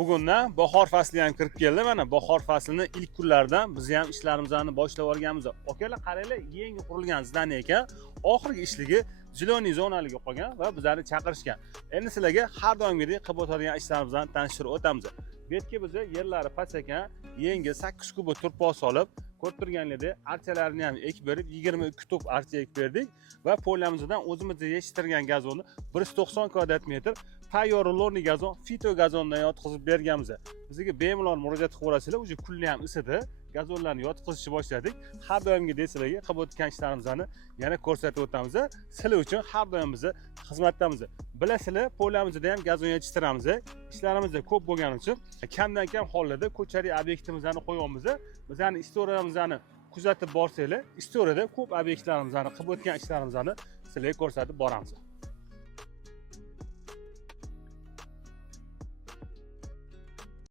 Bugundan bahor fasli ham kirib keldi. Mana bahor faslini ilk kunlaridan biz ham ishlarimizni boshlab olganmiz. Akalar qaranglar, yangi qurilgan zdaniya ekan. Oxirgi ishligi Ziloniy zonaliga qolgan va bizlarni chaqirishgan. Endi sizlarga har doimgidek qilib o'tadigan ishlarimizni tanishtirib o'tamiz. Bu yerga biz yerlari past ekan, yangi 8 kuba turpoq solib, ko'rib turganinglardek archalarni ham ekib berib, 22 tup archa ekib berdik va polyamizdan o'zimiz yetishtirgan gazonni 190 kvadrat metr tayyor rulonli gazon, fito gazondan yotqizib berganmiz. Bizga bemalol murojaat qilib olasizlar, uje kunli ham isidi. Gazonlarni yotqizishni boshladik. Har doimgidek sizlarga qilib o'tgan ishlarimizni yana ko'rsatib o'tamiz. Sizlar uchun har doim biz xizmatdamiz. Bilasizlar, polyamizda ham gazon yetishtiramiz. Ishlarimiz ko'p bo'lgani uchun kamdan kam hollarda ko'chalik obyektimizni qo'yamiz. Bizning istoriyamizni kuzatib borsanglar, istoriyada ko'p obyektlarimizni qilib o'tgan ishlarimizni sizlarga ko'rsatib boramiz.